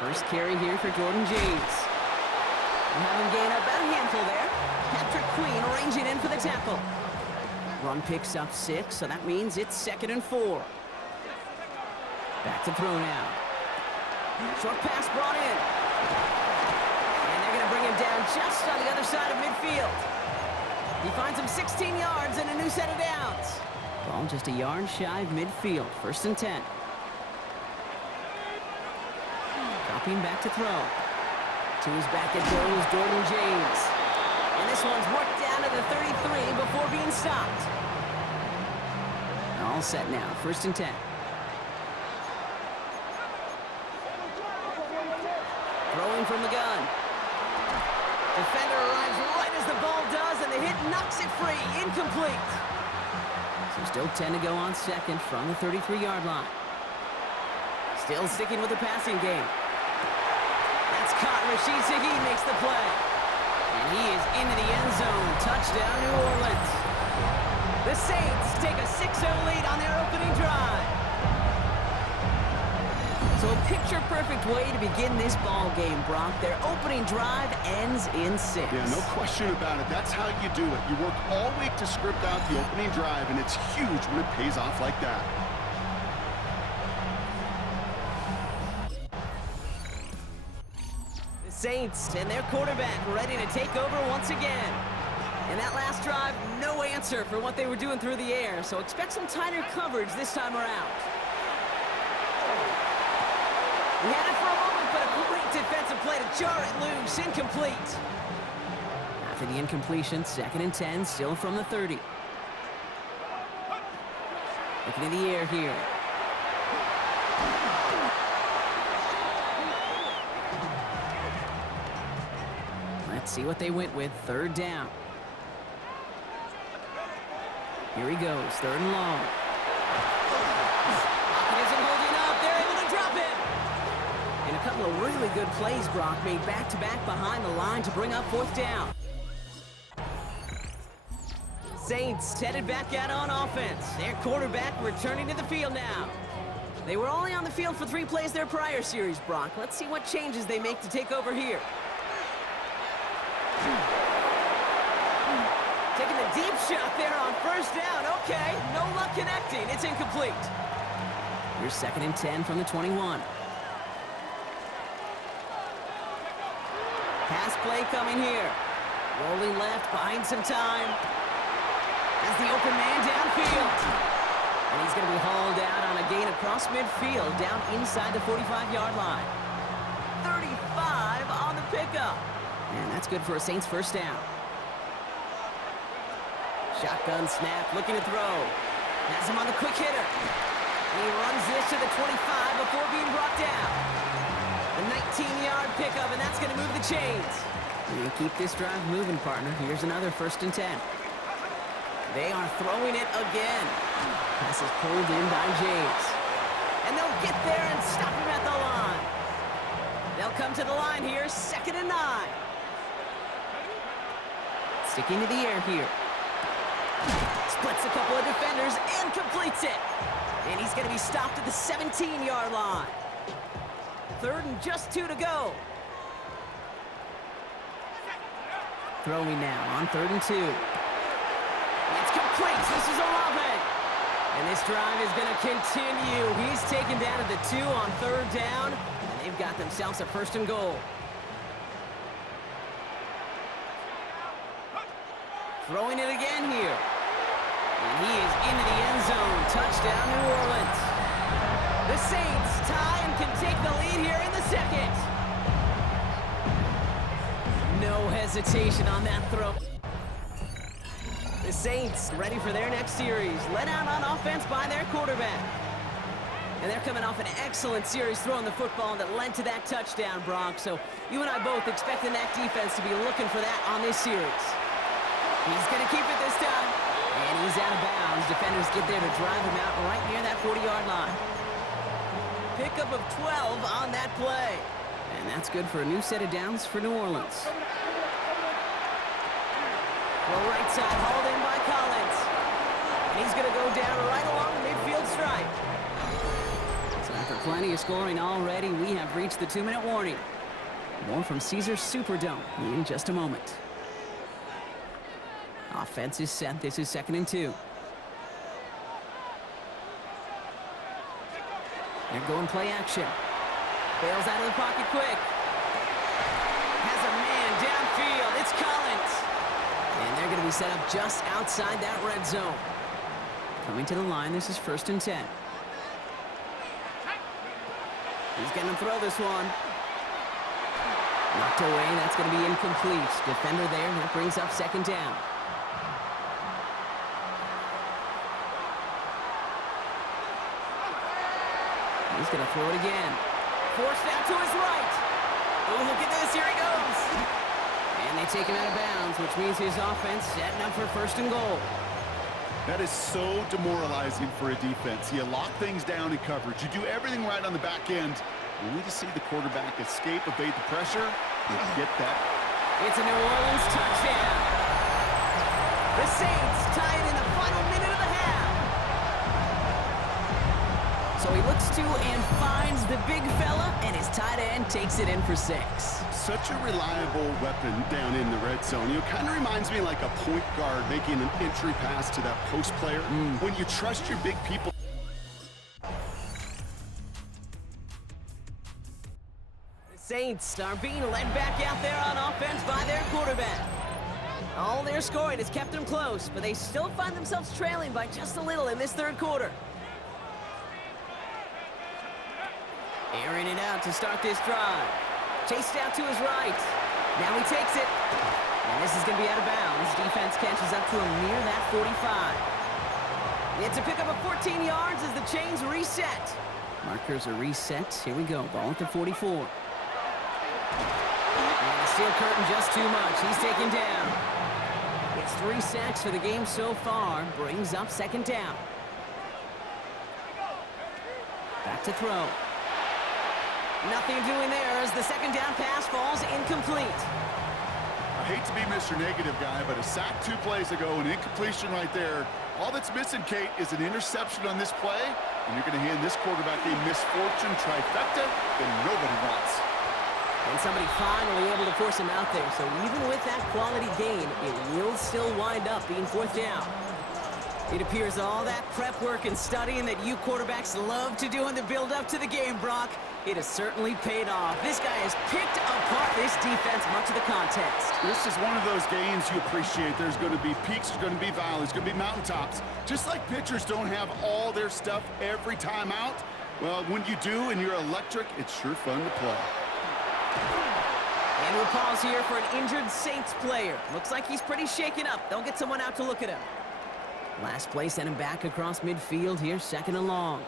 First carry here for Jordan James. We'll have him gain about a handful there. Patrick Queen arranging in for the tackle. Run picks up 6, so that means it's 2nd and 4. Back to throw now. Short pass brought in. And they're going to bring him down just on the other side of midfield. He finds him 16 yards and a new set of downs. Ball just a yard shy of midfield. 1st and 10. Dropping back to throw. To his back it goes, Jordan James. And this one's worked down to the 33 before being stopped. All set now. 1st and 10. Throwing from the gun. Defender arrives right as the ball does, and the hit knocks it free. Incomplete. So still 10 to go on 2nd from the 33-yard line. Still sticking with the passing game. That's caught. Rashid Shaheed makes the play. And he is into the end zone. Touchdown, New Orleans. The Saints take a 6-0 lead on their opening drive. So a picture-perfect way to begin this ball game, Brock. Their opening drive ends in 6. Yeah, no question about it. That's how you do it. You work all week to script out the opening drive, and it's huge when it pays off like that. The Saints and their quarterback ready to take over once again. In that last drive, no answer for what they were doing through the air, so expect some tighter coverage this time around. He had it for a moment, but a great defensive play to jar it loose. Incomplete. After the incompletion, 2nd and 10, still from the 30. Looking in the air here. Let's see what they went with. 3rd down. Here he goes, 3rd and long. And a couple of really good plays, Brock, made back-to-back behind the line to bring up 4th down. Saints headed back out on offense. Their quarterback returning to the field now. They were only on the field for 3 plays their prior series, Brock. Let's see what changes they make to take over here. Taking the deep shot there on 1st down. Okay, no luck connecting. It's incomplete. Here's 2nd and 10 from the 21. Pass play coming here. Rolling left, buying some time. As the open man downfield. And he's going to be hauled out on a gain across midfield, down inside the 45-yard line. 35 on the pickup. And that's good for a Saints 1st down. Shotgun snap, looking to throw. Has him on the quick hitter. And he runs this to the 25 before being brought down. A 19-yard pickup, and that's going to move the chains. You keep this drive moving, partner. Here's another 1st and 10. They are throwing it again. Pass is pulled in by James. And they'll get there and stop him at the line. They'll come to the line here, 2nd and 9. Sticking to the air here. Splits a couple of defenders and completes it. And he's going to be stopped at the 17-yard line. 3rd and just 2 to go. Throwing now on 3rd and 2. It's complete. This is Olave. And this drive is going to continue. He's taken down at the 2 on 3rd down. And they've got themselves a 1st and goal. Throwing it again here. And he is into the end zone. Touchdown, New Orleans. The Saints tie and can take the lead here in the 2nd. No hesitation on that throw. The Saints ready for their next series. Led out on offense by their quarterback. And they're coming off an excellent series throwing the football that led to that touchdown, Brock. So you and I both expecting that defense to be looking for that on this series. He's going to keep it this time. And he's out of bounds. Defenders get there to drive him out right near that 40-yard line. Pickup of 12 on that play. And that's good for a new set of downs for New Orleans. Well, right side hauled in by Collins. And he's going to go down right along the midfield stripe. So After plenty of scoring already, we have reached the 2-minute warning. More from Caesars Superdome in just a moment. Offense is set. This is 2nd and 2. They're going play action. Bails out of the pocket quick. Has a man downfield. It's Collins. And they're going to be set up just outside that red zone. Coming to the line, this is 1st and 10. He's going to throw this one. Knocked away. That's going to be incomplete. Defender there. That brings up 2nd down. He's going to throw it again. Forced out to his right. Oh, look at this. Here he goes. And they take him out of bounds, which means his offense setting up for 1st and goal. That is so demoralizing for a defense. You lock things down in coverage. You do everything right on the back end. Only to see the quarterback escape, evade the pressure, and get that. It's a New Orleans touchdown. The Saints tie it in the final minute of the half. So he looks to and finds the big fella, and his tight end takes it in for 6. Such a reliable weapon down in the red zone. You know, kind of reminds me like a point guard making an entry pass to that post player. When you trust your big people. The Saints are being led back out there on offense by their quarterback. All their scoring has kept them close, but they still find themselves trailing by just a little in this 3rd quarter. Airing it out to start this drive. Chased out to his right. Now he takes it. And this is going to be out of bounds. Defense catches up to him near that 45. It's a pickup of 14 yards as the chains reset. Markers are reset. Here we go. Ball at the 44. And the steel curtain just too much. He's taken down. It's 3 sacks for the game so far. Brings up 2nd down. Back to throw. Nothing doing there as the 2nd down pass falls incomplete. I hate to be Mr. Negative guy, but a sack 2 plays ago, an incompletion right there. All that's missing, Kate, is an interception on this play, and you're going to hand this quarterback a misfortune trifecta that nobody wants. And somebody finally able to force him out there, so even with that quality gain, it will still wind up being 4th down. It appears all that prep work and studying that you quarterbacks love to do in the build-up to the game, Brock, it has certainly paid off. This guy has picked apart this defense much of the contest. This is one of those games you appreciate. There's going to be peaks, there's going to be valleys, there's going to be mountaintops. Just like pitchers don't have all their stuff every time out, well, when you do and you're electric, it's sure fun to play. And we'll pause here for an injured Saints player. Looks like he's pretty shaken up. They'll get someone out to look at him. Last play sent him back across midfield here, 2nd and long.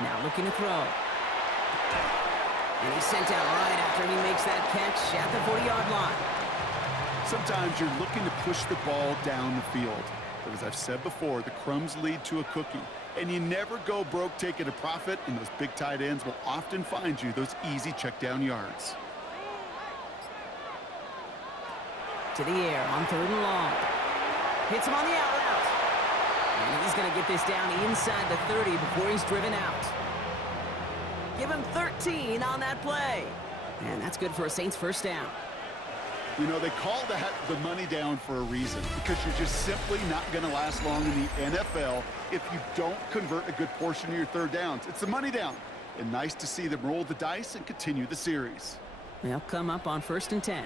Now looking to throw. And he's sent out right after he makes that catch at the 40-yard line. Sometimes you're looking to push the ball down the field. But as I've said before, the crumbs lead to a cookie. And you never go broke taking a profit, and those big tight ends will often find you those easy check down yards. To the air on 3rd and long. Hits him on the out route. And he's going to get this down inside the 30 before he's driven out. Give him 13 on that play. And that's good for a Saints 1st down. You know, they call that the money down for a reason, because you're just simply not going to last long in the NFL if you don't convert a good portion of your 3rd downs. It's the money down. And nice to see them roll the dice and continue the series. They'll come up on 1st and 10.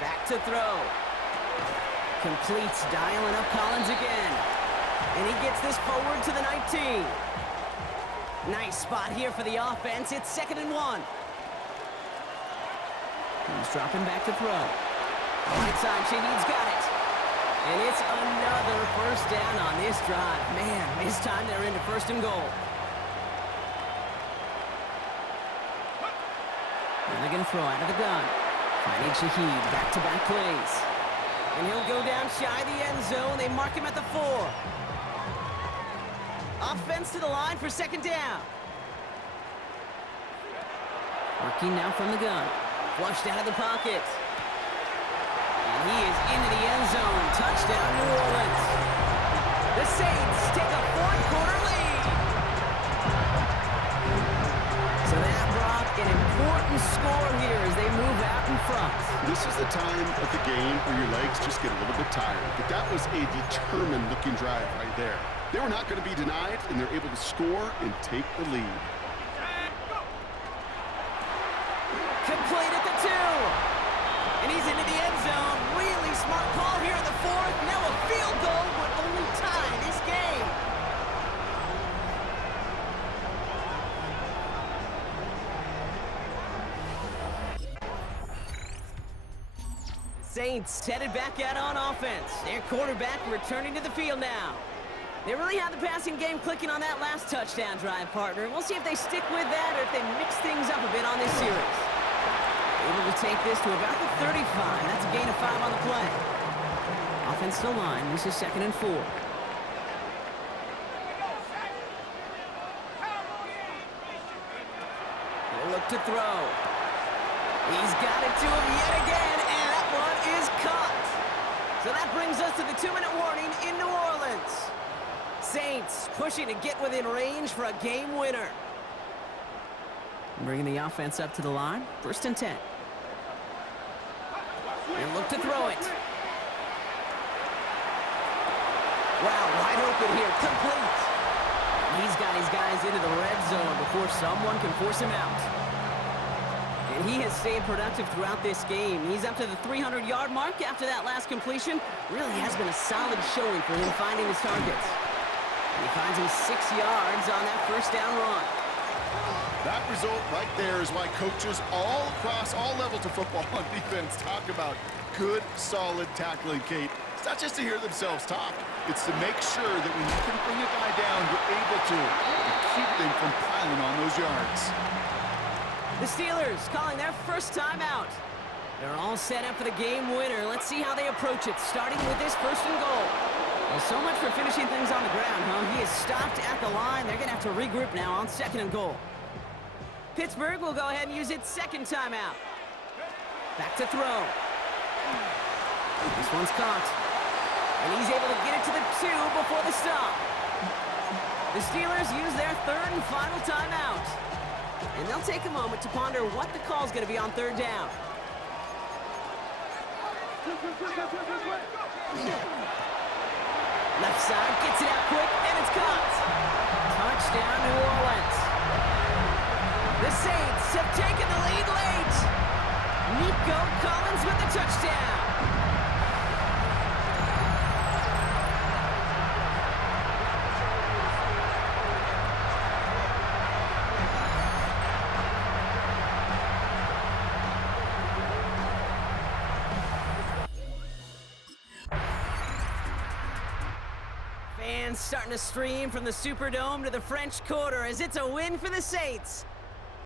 Back to throw. Completes, dialing up Collins again. And he gets this forward to the 19. Nice spot here for the offense. It's 2nd and 1. He's dropping back to throw. Right side, Shaheed's got it. And it's another 1st down on this drive. Man, this time they're into 1st and goal. And they're going to throw out of the gun. Finding Shaheed, back-to-back plays. And he'll go down shy of the end zone. They mark him at the 4. Offense to the line for 2nd down. Working now from the gun. Flushed out of the pocket. And he is into the end zone. Touchdown, New Orleans. The Saints take a 4th quarter lead. and score here as they move out in front. This is the time of the game where your legs just get a little bit tired. But that was a determined-looking drive right there. They were not going to be denied, and they're able to score and take the lead. Complete at the 2. And he's into the end zone. Really smart call here in the 4th. Now a field goal would only tie this game. Saints headed back out on offense. Their quarterback returning to the field now. They really had the passing game clicking on that last touchdown drive, partner. We'll see if they stick with that or if they mix things up a bit on this series. Able to take this to about the 35. That's a gain of 5 on the play. Offensive line. This is 2nd and 4. He'll look to throw. He's got it to him yet again, and that one is caught. So that brings us to the 2-minute warning in New Orleans. Saints pushing to get within range for a game winner. Bringing the offense up to the line. 1st and 10. And look to throw it. Wow, wide open here. Complete. And he's got his guys into the red zone before someone can force him out. And he has stayed productive throughout this game. He's up to the 300-yard mark after that last completion. Really has been a solid showing for him finding his targets. And he finds him 6 yards on that 1st down run. That result right there is why coaches all across all levels of football on defense talk about good, solid tackling, Kate. It's not just to hear themselves talk. It's to make sure that when you can bring a guy down, you're able to keep them from piling on those yards. The Steelers calling their first timeout. They're all set up for the game winner. Let's see how they approach it, starting with this 1st and goal. Well, so much for finishing things on the ground, huh? He is stopped at the line. They're going to have to regroup now on 2nd and goal. Pittsburgh will go ahead and use its 2nd timeout. Back to throw. This one's caught. And he's able to get it to the 2 before the stop. The Steelers use their 3rd and final timeout. And they'll take a moment to ponder what the call's going to be on 3rd down. Left side, gets it out quick, and it's caught. Touchdown, New Orleans. The Saints have taken the lead late. Nico Collins with the touchdown. Fans starting to stream from the Superdome to the French Quarter as it's a win for the Saints.